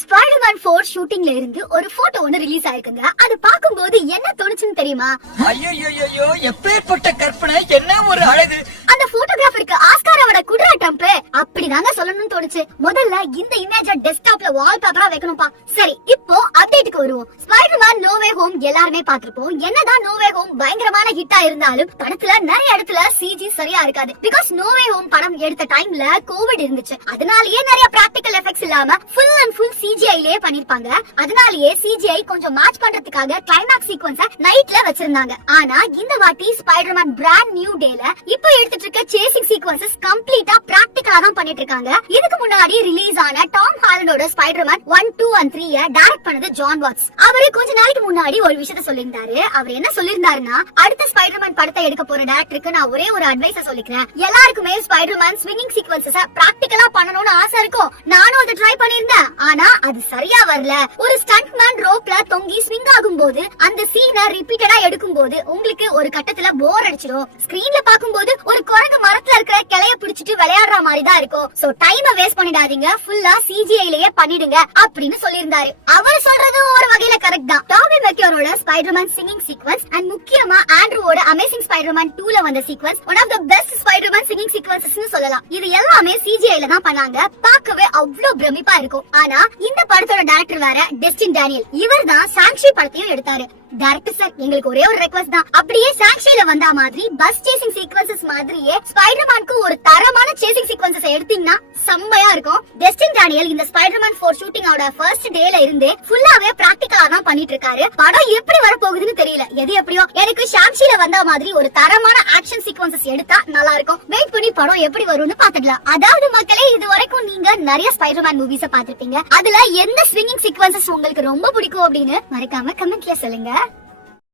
Spiderman 4 ஷூட்டிங்ல இருந்து ஒரு photo ஒன்னு ரிலீஸ் ஆயிருக்குங்க. அது பாக்கும்போது என்ன தோணுச்சுன்னு தெரியுமா? ஐயோ எப்பேற்பட்ட கற்பனை, என்ன ஒரு அழகு! அந்த போட்டோகிராஃபருக்கு ஆஸ்கார் அவார்ட் குடுறா டம்ப் அப்படிதாங்க சொல்லணும்னு தோணுச்சு. முதல்ல இந்த இமேஜ டெஸ்க்டாப்ல வால்பேப்பரா வைக்கணும்பா. சரி, இப்போ அப்டேட்டுக்கு வருவோம். ஸ்பைடர்மேன் நோ வே ஹோம் எல்லாருமே பாத்திருப்போம். என்னதான் நோ வே ஹோம் பயங்கரமான ஹிட்டா இருந்தாலும் படத்துல நிறைய இடத்துல சிஜி சரியா இருக்காது. பிகாஸ் நோ வே ஹோம் படம் எடுத்த டைம்ல கோவிட் இருந்துச்சு. அதனாலயே நிறைய பிராக்டிகல் எஃபெக்ட்ஸ் இல்லாம ஃபுல் அண்ட் ஃபுல் சிஜிஐலயே பண்ணிருப்பாங்க. அதனாலயே சிஜிஐ கொஞ்சம் மேட்ச் பண்றதுக்காக கிளைமாக்ஸ் சீக்வென்ஸ நைட்ல வச்சிருந்தாங்க. ஆனா இந்த வாட்டி ஸ்பைடர்மேன் பிராண்ட் நியூ டேல இப்போ எடுத்துட்டு இருக்க சேசிங் சீக்வென்சஸ் கம்ப்ளீட்டா பிராக்டிகலா தான் பண்ணிட்டு இருக்காங்க. இதுக்கு முன்னாடி ரிலீஸ் ஆன டாம் ஹாலண்டோட ஸ்பைடர்மேன் 1, 2 and 3 டைரக்ட் பண்ணது ஜான் வாட்ஸ். அவரு கொஞ்ச நாளைக்கு முன்னாடி ஒரு விஷயத்த சொல்லியிருந்தாரு. அவர் என்ன சொல்லியிருந்தாருன்னா, அடுத்த ஸ்பைடர்மேன் படத்தை எடுக்க போற டைரக்டருக்கு நான் ஒரே ஒரு அட்வைஸ் சொல்லிக்கிறேன். எல்லாருக்குமே ஸ்பைடர்மேன் ஸ்விங்கிங் சீக்வென்சஸ் பிராக்டிகலா பண்ணணும்னு ஆசை இருக்கும். நானும் அதை ட்ரை பண்ணிருந்தேன். ஆனா அது சரியா வரல. ஒரு ஸ்டண்ட் மேன் ரோப்ல தொங்கி ஸ்விங் ஆகும்போது அந்த சீனை ரிப்பீட்டடா எடுக்கும்போது உங்களுக்கு ஒரு கட்டத்துல போர் அடிச்சிடும். ஸ்கிரீன்ல பாக்கும்போது ஒரு குரங்கு மரத்துல இருக்கிற கிளைய பிடிச்சிட்டு விளையாடுற மாதிரி தான் இருக்கும். சோ டைமை வேஸ்ட் பண்ணிடாதீங்க, ஃபுல்லா சிஜிஐலயே பண்ணிடுங்க அப்படின்னு சொல்லியிருந்தாரு. அவர் சொல்றது ஒரு வகையில கரெக்ட் தான். டாபி மெக்கியோரோட ஸ்பைடர்மேன் சிங்கிங் சீக்வென்ஸ் அண்ட் முக்கியமா ஆண்ட்ரூவோட அமேசிங் ஸ்பைடர்மேன் 2ல வந்த sequence one of the best Spiderman swinging சீக்வென்சஸ்னு சொல்லலாம். இது எல்லாமே சிஜிஐல தான் பண்ணாங்க. பார்க்கவே அவ்வளவு பிரமிப்பா இருக்கும். ஆனா இந்த படத்தோட டைரக்டர் வேற டெஸ்டின் டேனியல். இவர் தான் சாங்ஷி படத்தையும் எடுத்தாரு. டைரக்டர் சார், எங்களுக்கு ஒரே ஒரு ரெக்வெஸ்ட் தான். அப்படியே சாங்ஷில வந்த மாதிரி பஸ் சேசிங் சீக்வென்சஸ் மாதிரியே ஸ்பைடர்மேனுக்கு ஒரு தரமான சேசிங் சீக்வென்சஸ் எடுத்தீங்கன்னா செம்மையா இருக்கும். டெஸ்டின் டேனியல் இந்த ஸ்பைடர்மேன் 4 ஷூட்டிங்கோட ஃபர்ஸ்ட் டேல இருந்து ஃபுல்லாவே பிராக்டிகலா தான் பண்ணிட்டு இருக்காரு. படம் எப்படி வர போகுதுன்னு தெரியல. எது எப்படியோ எனக்கு சாங்ஷில வந்த மாதிரி ஒரு தரமான ஆக்ஷன் சீக்வென்சஸ் எடுத்தா நல்லா இருக்கும். வெயிட் பண்ணி படம் எப்படி வரும்னு பாத்துடலாம். அதாவது மக்களே, இது வரைக்கும் நீங்க நிறைய ஸ்பைடர்மேன் மூவிஸ பாத்திருப்பீங்க. அதுல எந்த ஸ்விங்கிங் சீக்வென்சஸ் உங்களுக்கு ரொம்ப பிடிக்கும் அப்படின்னு மறக்காம கமெண்ட்ல சொல்லுங்க.